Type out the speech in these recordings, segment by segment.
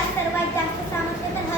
जगात सर्वात जास्त सामर्थ्य तर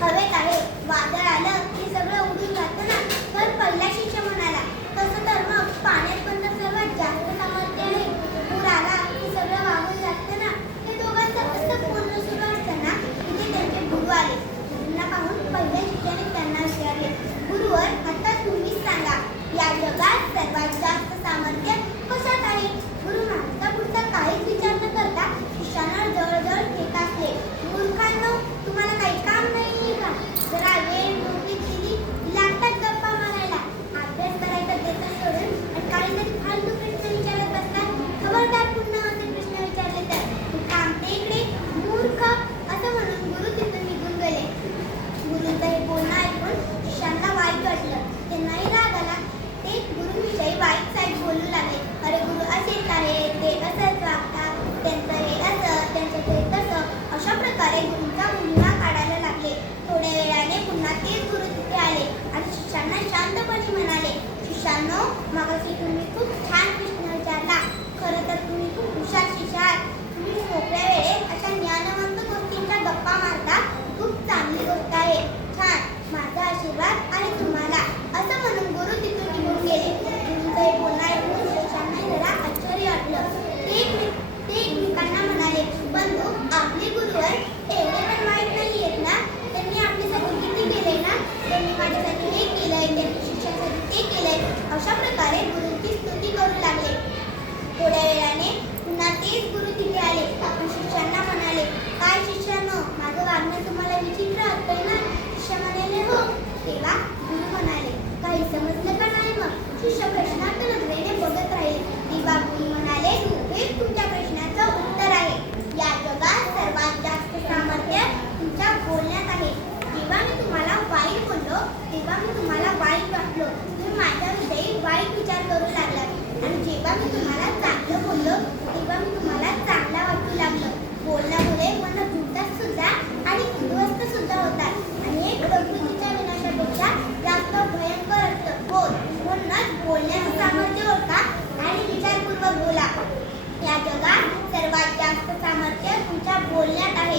हवेत आहे. वादळ आलं की सगळं उडून जातं ना. तर पहिला शिष्य म्हणाला, तसं तर मग पाण्यात पण तर सर्वात जास्त सामर्थ्य आहे. पूर आला की सगळं वाहून जातं ना. हे दोघांचं कसं पूर्ण सुरू असताना तिथे त्यांचे गुरु आले. गुरूंना पाहून पहिल्या शिष्याने त्यांना विचारले, गुरुवर आता तुम्हीच सांगा, या जगात सर्वात जास्त सामर्थ्य कशात आहे? गुरु मागचा पुढचा काहीच विचार न करता शिष्याला जवळजवळ घेत असले. मूर्खांनो, तुम्हाला काही काम नाहीये का? जरा वेळ नोकरीत दिली लागतात गप्पा मारायला. अभ्यास करायचा देता सोडून आणि काहीतरी फालतू प्रश्न विचारत बसतात. खबरदार पुन्हा असे प्रश्न विचारले तर तू थांबते इकडे मूर्ख, असं म्हणून गुरु तिथून निघून गेले. गुरुचं हे बोलणं ऐकून शिष्यांना वाईट वाटलं. त्यांनाही राग आला. ते गुरुविषयी वाईट साईट बोलू लागले. अरे गुरु असेच आहे, ते असंच वागतात, त्यांचं हे असं, त्यांचं ते तसं, अशा प्रकारे गुरुंचा मुलगा काढायला लागले. थोड्या वेळाने पुन्हा तेच गुरु तिथे आले आणि शिष्यांना शांतपणे म्हणाले, शिष्यांनो, मगाशी तुम्ही खूप छान प्रश्न विचारला. खरं तर तुम्ही खूप हुशार शिष्य आहात. तुम्ही मोकळ्या वेळेत अशा ज्ञानवंत गोष्टींच्या गप्पा मारता. खूप चांगली गोष्ट आहे. छान, माझा आशीर्वाद आहे तुम्हाला, असं म्हणून गुरु तिथून निघून गेले. गुरुचं हे बोलणं ऐकून शिष्यांना जरा आश्चर्य वाटलं. ते एकमेकांना म्हणाले, बंधू, आपले गुरुवर एवढे पण वाईट नाही आहेत ना. त्यांनी आपल्यासाठी किती केले ना. त्यांनी माझ्यासाठी हे केलंय, त्यांनी शिष्यासाठी ते केलंय. अशा प्रकारे गुरुंची स्तुती करू लागले. थोड्या वेळाने पुन्हा तेच गुरु तिथे आले. आपण शिष्यांना म्हणाले, काय शिष्यानो, माझं वागणं तुम्हाला विचित्र वाटतंय ना? शिष्य म्हणाले, हो. तेव्हा गुरु म्हणाले, काही समजलं का नाही मग? शिष्य प्रश्नार्थ नजरेने बघत राहिले. तेव्हा गुरु म्हणाले, हेच तुमच्या प्रश्नाचं उत्तर आहे. या जगात सर्वात जास्त सामर्थ्य तुमच्या बोलण्यात आहे. जेव्हा मी तुम्हाला वाईट बोललो तेव्हा मी तुम्हाला वाईट वाटलो. तुम्ही माझ्याविषयी वाईट विचार करू लागलात. आणि जेव्हा मी तुम्हाला चांगलं बोललो तेव्हा मी तुम्हाला चांगला वाटू लागलं. बोलण्यामुळे मन झुकतात सुद्धा आणि उद्ध्वस्त सुद्धा होतात. आणि हे प्रकृतीच्या विनाशापेक्षा जास्त भयंकर असतं. हो, म्हणूनच बोलण्याचं सामर्थ्य ओळखा आणि विचारपूर्वक बोला. या जगात सर्वात जास्त सामर्थ्य तुमच्या बोलण्यात आहे.